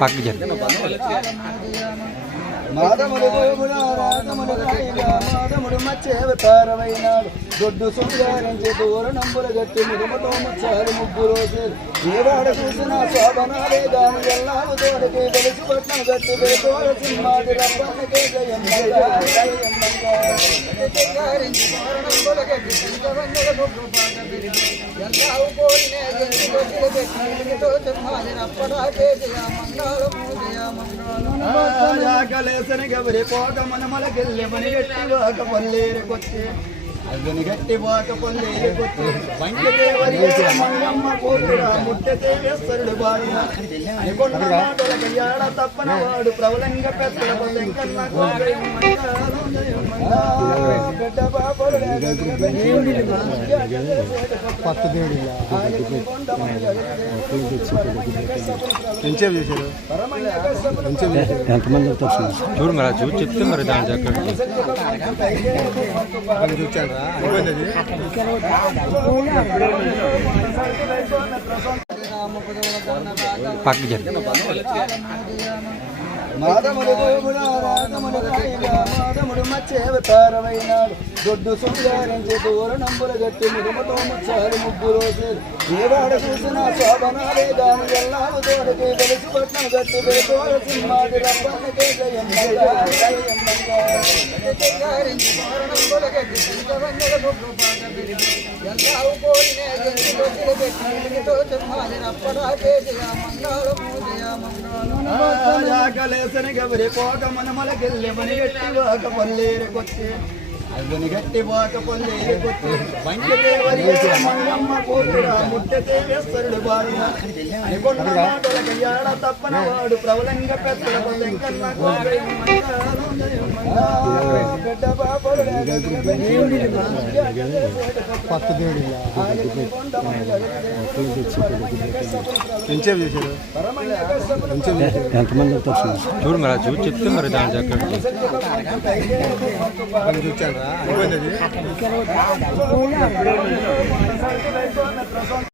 పక్క జరిగి మాధముడు మాధముడు మచ్చే పారవైనాడు. దొడ్డు సుందరించి దూరణంబుల గట్టి ముడుమతో ముచ్చారు ముగ్గు ఏవాడ చూసిన శోభనాలే గాని ఎల్లావు తోడికి వెలుసు పట్నం గట్టి వేకోర సింహాది రబ్బన్నకే జయం పోక మనమల గెల్లె మని గట్టి లోక పల్లేరు కొచ్చి అగ్ని గట్టి వాక పల్లేరు కొచ్చి వంకదేవరి మంగమ్మ కూతురా ముట్టతే వేస్తరుడు బాడిన. అనుకొండ మాటల కయ్యాడ తప్పన వాడు ప్రబలంగ పెద్దల పదెంకన్న బాపడు పత్తు దేవుడి ఎంచేపు చేశారు ఎంతమంది చూడు మరి చూసి చెప్తే మరి దాని చక్కగా అక్కడ చూచాను అయిపోయింది మాదముడు పక్కకి మాధముడు గోగుల దొడ్డు సుందరించి దూరణంబుల గట్టి ముడుమతో ముచ్చారు ముగ్గు రోజు ఏవాడ చూసిన శోభనాలే దాని ఎల్లాము తోడికి వెలుసు పట్నం గట్టి వేకోర సింహాది రబ్బన్నకే జయం కలేసని గబరి పోక మనమల గెల్లె మని గట్టి వాక పల్లేరు కొచ్చి అగ్ని గట్టి వాక పల్లేరు కొచ్చి మంగమ్మ కూతురా ముట్టతే వేస్తరుడు బాడిన అనుకొండ మాటల తప్పన వాడు ప్రబలంగా పెద్దల పక్క దేవుడు ఎంతమంది వస్తారు చూడు మరి చూసి చెప్తే మరి దాని జాగ్రత్త చూచాను అయిపోయింది